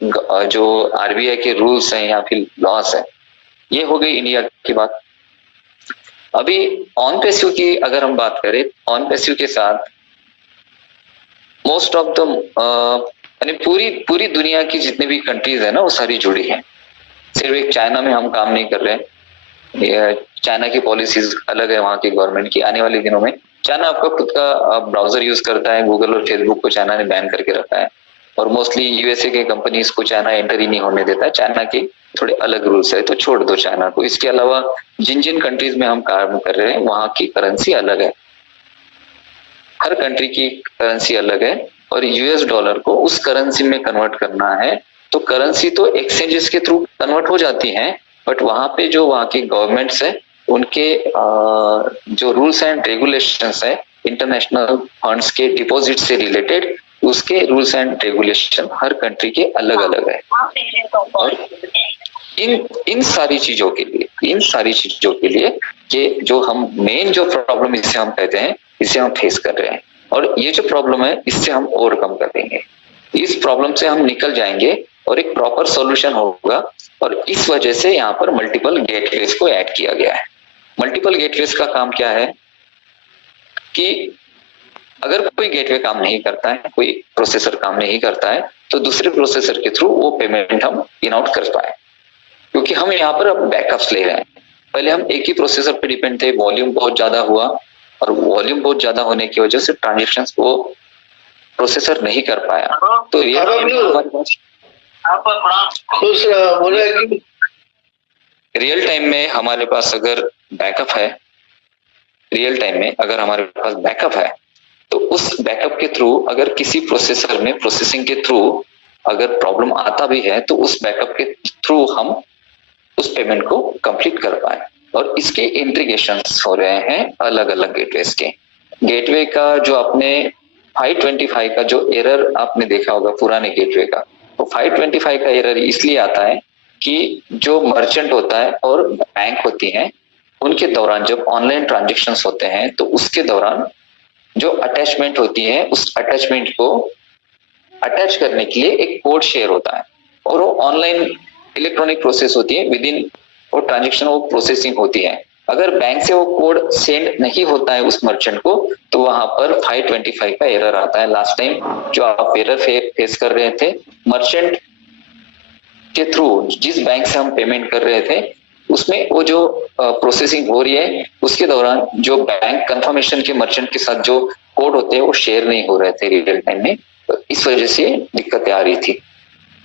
जो आरबीआई के रूल्स हैं या फिर लॉस है। ये हो गई इंडिया की बात। अभी ऑन पेसिव की अगर हम बात करें, ऑन पेसिव के साथ मोस्ट ऑफ द यानी पूरी पूरी दुनिया की जितने भी कंट्रीज है ना वो सारी जुड़ी है। सिर्फ एक चाइना में हम काम नहीं कर रहे हैं। चाइना की पॉलिसीज अलग है, वहां की गवर्नमेंट की। आने वाले दिनों में चाइना आपका खुद का ब्राउजर यूज करता है, गूगल और फेसबुक को चाइना ने बैन करके रखा है, और मोस्टली यूएसए के कंपनीज को चाइना एंटर ही नहीं होने देता है। चाइना के थोड़े अलग रूल्स है, तो छोड़ दो चाइना को। इसके अलावा जिन जिन कंट्रीज में हम काम कर रहे हैं वहां की करेंसी अलग है, हर कंट्री की करेंसी अलग है, और यूएस डॉलर को उस करेंसी में कन्वर्ट करना है तो करेंसी तो एक्सचेंजेस के थ्रू कन्वर्ट हो जाती है, बट वहां पे जो वहां की गवर्नमेंट्स है उनके जो रूल्स एंड रेगुलेशंस है इंटरनेशनल फंड्स के डिपॉजिट से रिलेटेड, उसके rules and regulation her country के अलग अलग है। और इन सारी चीजों के लिए, इन सारी चीजों के लिए कि जो हम मेन जो प्रॉब्लम इसे हम कहते हैं, इसे हम फेस कर रहे हैं, और ये जो प्रॉब्लम है इससे हम ओवरकम कर देंगे। इस प्रॉब्लम से हम निकल जाएंगे और एक प्रॉपर सॉल्यूशन होगा। और इस वजह से यहाँ पर मल्टीपल गेटवेज को ऐड किया गया है। मल्टीपल गेटवेज का काम क्या है कि अगर कोई गेटवे काम नहीं करता है, कोई प्रोसेसर काम नहीं करता है, तो दूसरे प्रोसेसर के थ्रू वो पेमेंट हम इन आउट कर पाए, क्योंकि हम यहाँ पर अब बैकअप्स ले रहे हैं। पहले हम एक ही प्रोसेसर पे डिपेंड थे, वॉल्यूम बहुत ज्यादा हुआ, और वॉल्यूम बहुत ज्यादा होने की वजह से ट्रांजेक्शन्स वो प्रोसेसर नहीं कर पाया। तो ये रियल टाइम में हमारे पास अगर बैकअप है, रियल टाइम में अगर हमारे पास बैकअप है, तो उस बैकअप के थ्रू अगर किसी प्रोसेसर में प्रोसेसिंग के थ्रू अगर प्रॉब्लम आता भी है, तो उस बैकअप के थ्रू हम उस पेमेंट को कंप्लीट कर पाए। और इसके इंटीग्रेशंस हो रहे हैं अलग अलग गेटवेज के। गेटवे का जो आपने 525 का जो एरर आपने देखा होगा पुराने गेटवे का, तो 525 का एरर इसलिए आता है कि जो मर्चेंट होता है और बैंक होती हैं, उनके दौरान जब ऑनलाइन ट्रांजेक्शन्स होते हैं तो उसके दौरान जो अटैचमेंट होती है, उस अटैचमेंट को अटैच करने के लिए एक कोड शेयर होता है, और वो ऑनलाइन इलेक्ट्रॉनिक प्रोसेस होती है, विद इन वो ट्रांजेक्शन वो प्रोसेसिंग होती है। अगर बैंक से वो कोड सेंड नहीं होता है उस मर्चेंट को, तो वहां पर 525 का एरर आता है। लास्ट टाइम जो आप एरर फेस कर रहे थे, मर्चेंट के थ्रू जिस बैंक से हम पेमेंट कर रहे थे उसमें वो जो प्रोसेसिंग हो रही है, उसके दौरान जो बैंक कंफर्मेशन के मर्चेंट के साथ जो कोड होते हैं वो शेयर नहीं हो रहे थे रियल टाइम में, तो इस वजह से दिक्कतें आ रही थी।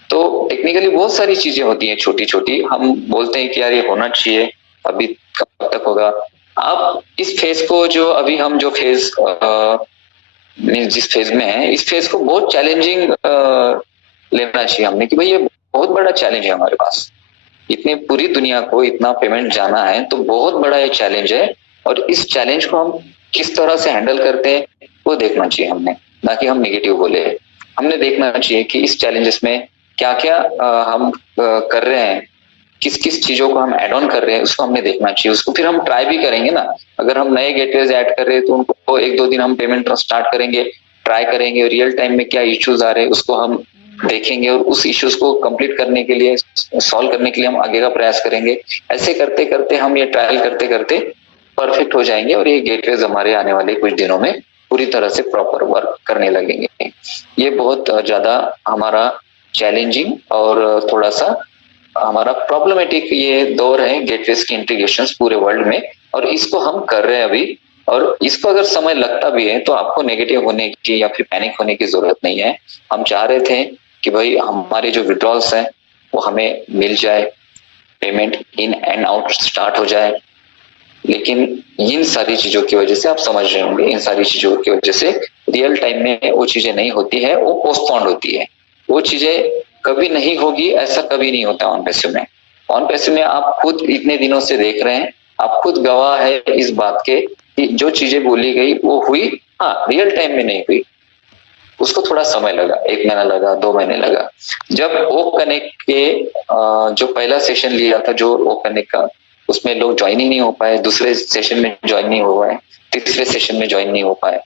तो टेक्निकली बहुत सारी चीजें होती हैं छोटी छोटी, हम बोलते हैं कि यार ये होना चाहिए, अभी कब तक होगा। आप इस फेज को जो अभी हम जो फेज जिस फेज में है, इस फेज को बहुत चैलेंजिंग लेना चाहिए हमने, कि भाई ये बहुत बड़ा चैलेंज है हमारे पास। इतनी पूरी दुनिया को इतना पेमेंट जाना है तो बहुत बड़ा ये चैलेंज है, और इस चैलेंज को हम किस तरह से हैंडल करते हैं वो देखना चाहिए हमने, ना कि हम नेगेटिव बोले। हमने देखना चाहिए कि इस चैलेंजेस में क्या क्या हम कर रहे हैं, किस किस चीजों को हम एड ऑन कर रहे हैं, उसको हमने देखना चाहिए। उसको फिर हम ट्राई भी करेंगे ना। अगर हम नए गेटवेज ऐड कर रहे हैं तो उनको एक दो दिन हम पेमेंट स्टार्ट करेंगे, ट्राई करेंगे, रियल टाइम में क्या इश्यूज आ रहे हैं उसको हम देखेंगे, और उस इश्यूज को कंप्लीट करने के लिए, सॉल्व करने के लिए हम आगे का प्रयास करेंगे। ऐसे करते करते हम ये ट्रायल करते करते परफेक्ट हो जाएंगे, और ये गेटवेज हमारे आने वाले कुछ दिनों में पूरी तरह से प्रॉपर वर्क करने लगेंगे। ये बहुत ज्यादा हमारा चैलेंजिंग और थोड़ा सा हमारा प्रॉब्लमेटिक ये दौर है गेटवेज की इंटीग्रेशन पूरे वर्ल्ड में, और इसको हम कर रहे हैं अभी। और इसको अगर समय लगता भी है तो आपको नेगेटिव होने की या फिर पैनिक होने की जरूरत नहीं है। हम चाह रहे थे कि भाई हमारे जो विड्रॉल्स हैं वो हमें मिल जाए, payment in and out start हो जाए, लेकिन इन सारी चीजों की वजह से, आप समझ रहे होंगे, इन सारी चीजों की वजह से रियल टाइम में वो चीजें नहीं होती है, वो पोस्टपोन्ड होती है। वो चीजें कभी नहीं होगी, ऐसा कभी नहीं होता ऑन पैसिव में। ऑन पैसिव में आप खुद इतने दिनों से देख रहे हैं, आप खुद गवाह है इस बात के कि जो चीजें बोली गई वो हुई। हाँ, रियल टाइम में नहीं हुई, उसको थोड़ा समय लगा, 1 महीना लगा, 2 महीने लगा। जब ओ कनेक्ट के जो पहला सेशन लिया था, जो ओ कनेक्ट का, उसमें लोग ज्वाइन ही नहीं हो पाए, दूसरे सेशन में ज्वाइन नहीं हो पाए, तीसरे सेशन में ज्वाइन नहीं हो पाए,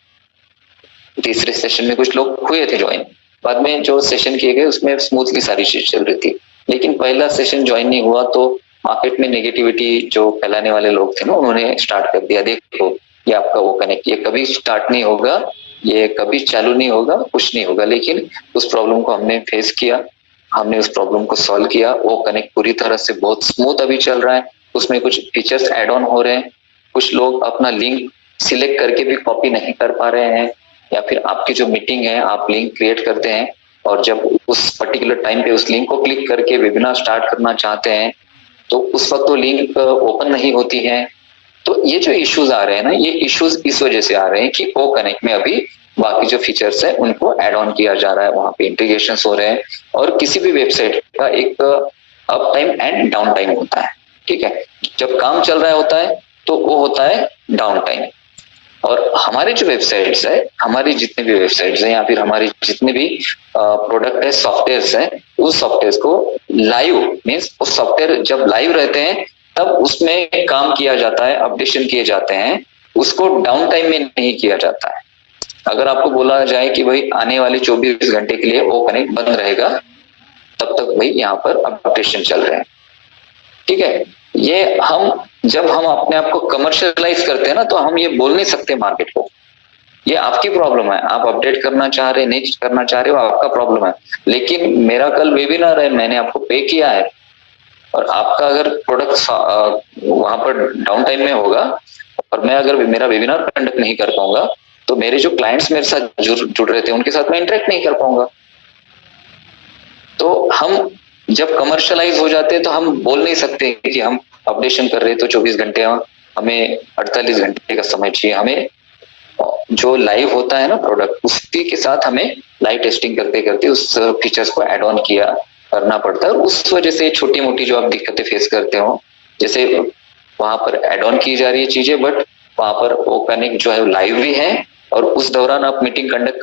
तीसरे सेशन में कुछ लोग हुए थे ज्वाइन, बाद में जो सेशन किए गए उसमें स्मूथली सारी चीज चल रही थी, लेकिन पहला सेशन ज्वाइन नहीं हुआ तो मार्केट में नेगेटिविटी जो फैलाने वाले लोग थे ना, उन्होंने स्टार्ट कर दिया, देखो ये आपका वो कनेक्ट, ये कभी स्टार्ट नहीं होगा, ये कभी चालू नहीं होगा, कुछ नहीं होगा। लेकिन उस प्रॉब्लम को हमने फेस किया, हमने उस प्रॉब्लम को सॉल्व किया, वो कनेक्ट पूरी तरह से बहुत स्मूथ अभी चल रहा है। उसमें कुछ फीचर्स ऐड ऑन हो रहे हैं, कुछ लोग अपना लिंक सिलेक्ट करके भी कॉपी नहीं कर पा रहे हैं, या फिर आपकी जो मीटिंग है आप लिंक क्रिएट करते हैं और जब उस पर्टिकुलर टाइम पे उस लिंक को क्लिक करके वेबिनार स्टार्ट करना चाहते हैं तो उस वक्त वो लिंक ओपन नहीं होती है। तो ये जो इश्यूज आ रहे हैं ना, ये इश्यूज इस वजह से आ रहे हैं कि ओ कनेक्ट में अभी बाकी जो फीचर्स है उनको ऐड ऑन किया जा रहा है, वहां पे इंटीग्रेशन हो रहे हैं, और किसी भी वेबसाइट का एक up time and down time होता है। ठीक है, जब काम चल रहा होता है तो वो होता है डाउन टाइम, और हमारी जो वेबसाइट्स है, हमारी जितने भी वेबसाइट्स है या फिर हमारी जितने भी प्रोडक्ट है, सॉफ्टवेयर है, उस सॉफ्टवेयर को लाइव मीन्स उस सॉफ्टवेयर जब लाइव रहते हैं तब उसमें काम किया जाता है, अपडेशन किए जाते हैं, उसको डाउन टाइम में नहीं किया जाता है। अगर आपको बोला जाए कि भाई आने वाले 24 घंटे के लिए वो कनेक्ट बंद रहेगा, तब तक भाई यहाँ पर अपडेशन चल रहे हैं। ठीक है, ये हम जब हम अपने आप को कमर्शियलाइज करते हैं ना, तो हम ये बोल नहीं सकते मार्केट को, ये आपकी प्रॉब्लम है, आप अपडेट करना चाह रहे नहीं करना चाह रहे हो, आपका प्रॉब्लम है। लेकिन मेरा कल वेबिनार है, मैंने आपको पे किया है, और आपका अगर प्रोडक्ट वहां पर डाउन टाइम में होगा और मैं अगर मेरा वेबिनार कंडक्ट नहीं कर पाऊंगा तो मेरे जो क्लाइंट्स मेरे साथ जुड़ रहे थे उनके साथ मैं इंटरेक्ट नहीं कर पाऊंगा। तो हम जब कमर्शियलाइज हो जाते हैं तो हम बोल नहीं सकते कि हम अपडेशन कर रहे हैं तो 24 घंटे, हमें 48 घंटे का समय चाहिए। हमें जो लाइव होता है ना प्रोडक्ट, उसी के साथ हमें लाइव टेस्टिंग करते करते उस फीचर्स को ऐड ऑन किया करना पड़ता है। उस वजह से छोटी मोटी जो आप दिक्कतें फेस करते हो, जैसे वहां पर ऐड ऑन की जा रही है चीजें, बट वहां पर वो कनेक्ट जो है लाइव भी है, और उस दौरान आप मीटिंग कंडक्ट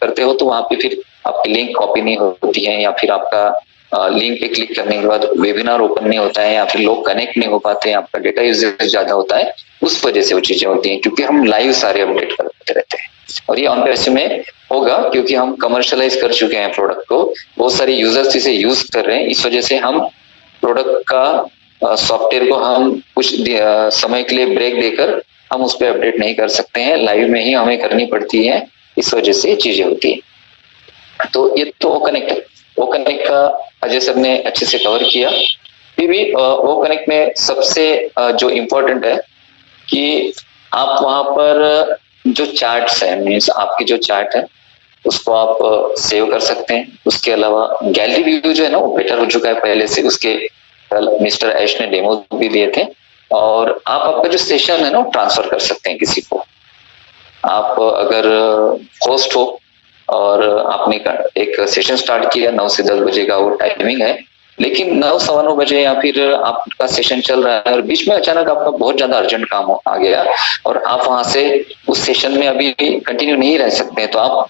करते हो तो वहां पे फिर आपकी लिंक कॉपी नहीं होती है, या फिर आपका लिंक पे क्लिक करने के बाद वेबिनार ओपन नहीं होता है, या फिर लोग कनेक्ट नहीं हो पाते हैं, आपका डेटा यूजेज ज्यादा होता है, उस वजह से वो चीजें होती हैं, क्योंकि हम लाइव सारे अपडेट करते रहते हैं। और ये ऑन पैसे में होगा क्योंकि हम कमर्शियलाइज कर चुके हैं प्रोडक्ट को, बहुत सारे यूजर्स इसे यूज कर रहे हैं, इस वजह से हम प्रोडक्ट का सॉफ्टवेयर को हम कुछ समय के लिए ब्रेक देकर हम उस पर अपडेट नहीं कर सकते हैं, लाइव में ही हमें करनी पड़ती है, इस वजह से चीजें होती है। तो ये तो ओ कनेक्ट है। ओ कनेक्ट का अजय सर ने अच्छे से कवर किया। फिर भी ओ कनेक्ट में सबसे जो इम्पोर्टेंट है कि आप वहां पर जो चार्ट्स है, मीन्स आपकी जो चार्ट है उसको आप सेव कर सकते हैं। उसके अलावा गैलरी व्यू जो है ना वो बेटर हो चुका है पहले से, उसके मिस्टर ऐश ने डेमो भी दिए थे, और आप आपका जो सेशन है ना वो ट्रांसफर कर सकते हैं किसी को। आप अगर होस्ट हो और आपने एक सेशन स्टार्ट किया 9 से 10 बजे का वो टाइमिंग है, लेकिन 9 सवा 9 बजे या फिर आपका सेशन चल रहा है और बीच में अचानक आपका बहुत ज्यादा अर्जेंट काम आ गया और आप वहां से उस सेशन में अभी कंटिन्यू नहीं रह सकते हैं, तो आप